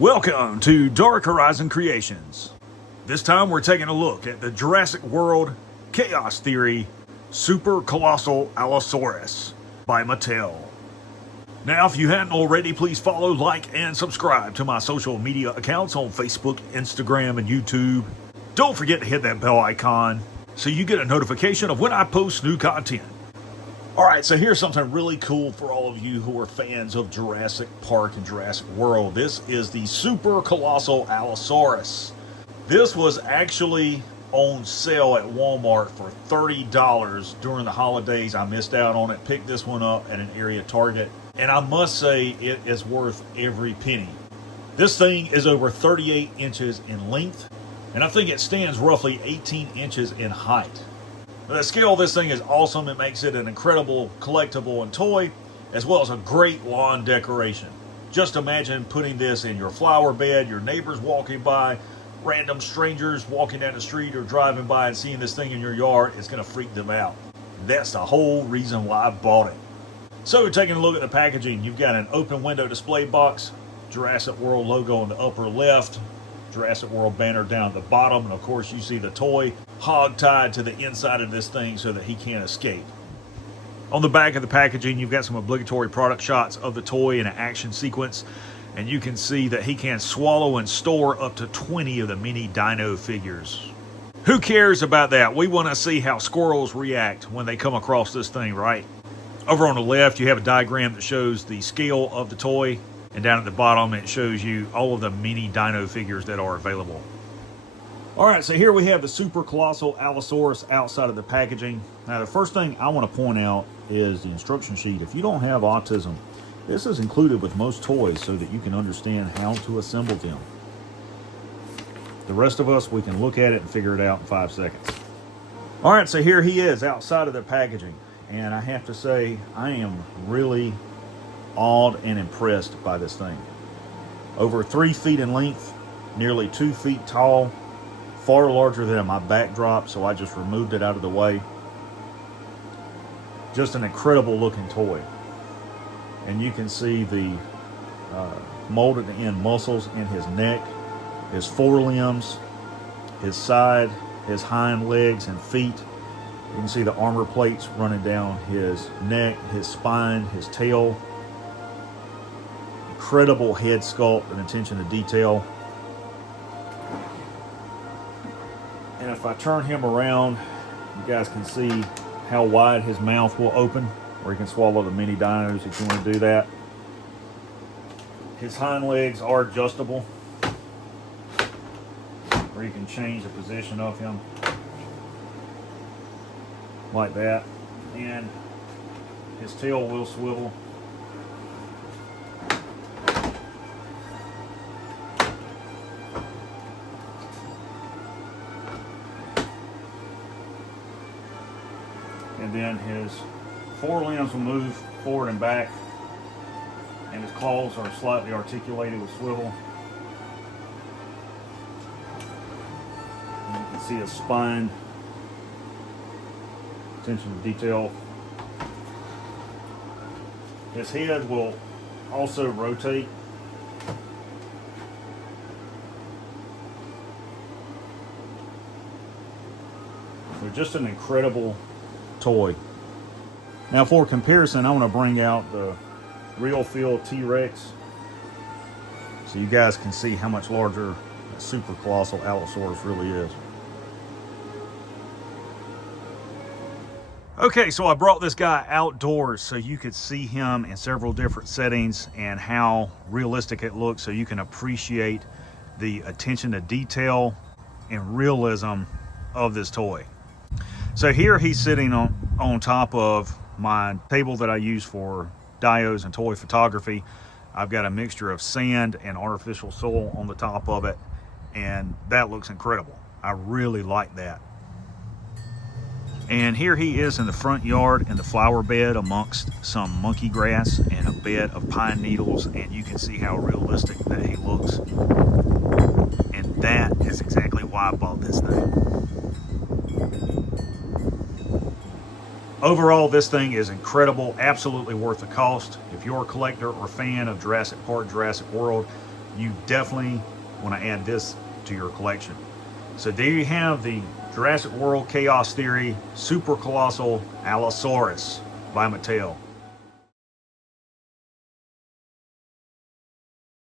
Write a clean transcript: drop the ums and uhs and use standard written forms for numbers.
Welcome to Dark Horizon Creations. This time we're taking a look at the Jurassic World Chaos Theory Super Colossal Allosaurus by Mattel. Now, if you hadn't already, please follow, like, and subscribe to my social media accounts on Facebook, Instagram, and YouTube. Don't forget to hit that bell icon so you get a notification of when I post new content. Alright, so here's something really cool for all of you who are fans of Jurassic Park and Jurassic World. This is the Super Colossal Allosaurus. This was actually on sale at Walmart for $30 during the holidays. I missed out on it, picked this one up at an area Target, and I must say it is worth every penny. This thing is over 38 inches in length, and I think it stands roughly 18 inches in height. The scale of this thing is awesome. It makes it an incredible collectible and toy, as well as a great lawn decoration. Just imagine putting this in your flower bed, your neighbors walking by, random strangers walking down the street or driving by and seeing this thing in your yard. It's going to freak them out. That's the whole reason why I bought it. So, taking a look at the packaging, you've got an open window display box, Jurassic World logo on the upper left, Jurassic World banner down at the bottom, and of course you see the toy hog-tied to the inside of this thing so that he can't escape. On the back of the packaging, you've got some obligatory product shots of the toy in an action sequence, and you can see that he can swallow and store up to 20 of the mini dino figures. Who cares about that? We want to see how squirrels react when they come across this thing, right? Over on the left, you have a diagram that shows the scale of the toy, and down at the bottom, it shows you all of the mini dino figures that are available. Alright, so here we have the Super Colossal Allosaurus outside of the packaging. Now, the first thing I want to point out is the instruction sheet. If you don't have autism, this is included with most toys so that you can understand how to assemble them. The rest of us, we can look at it and figure it out in 5 seconds. Alright, so here he is outside of the packaging. And I have to say, I am really awed and impressed by this thing. Over 3 feet in length, nearly 2 feet tall, far larger than my backdrop, so I just removed it out of the way. Just an incredible looking toy. And you can see the molded in muscles in his neck, his forelimbs, his side, his hind legs and feet. You can see the armor plates running down his neck, his spine, his tail. Incredible head sculpt and attention to detail. And if I turn him around, you guys can see how wide his mouth will open, where he can swallow the mini dinos if you want to do that. His hind legs are adjustable, where you can change the position of him like that. And his tail will swivel. And then his forelimbs will move forward and back, and his claws are slightly articulated with swivel. And you can see his spine, attention to detail. His head will also rotate. So just an incredible toy. Now, for comparison, I want to bring out the real feel T-Rex so you guys can see how much larger that Super Colossal Allosaurus really is. Okay, so I brought this guy outdoors so you could see him in several different settings and how realistic it looks, so you can appreciate the attention to detail and realism of this toy. So here he's sitting on top of my table that I use for dios and toy photography. I've got a mixture of sand and artificial soil on the top of it, and that looks incredible. I really like that. And here he is in the front yard in the flower bed amongst some monkey grass and a bed of pine needles, and you can see how realistic that he looks. And that is exactly why I bought this thing. Overall, this thing is incredible, absolutely worth the cost. If you're a collector or fan of Jurassic Park, Jurassic World, you definitely want to add this to your collection. So there you have the Jurassic World Chaos Theory Super Colossal Allosaurus by Mattel.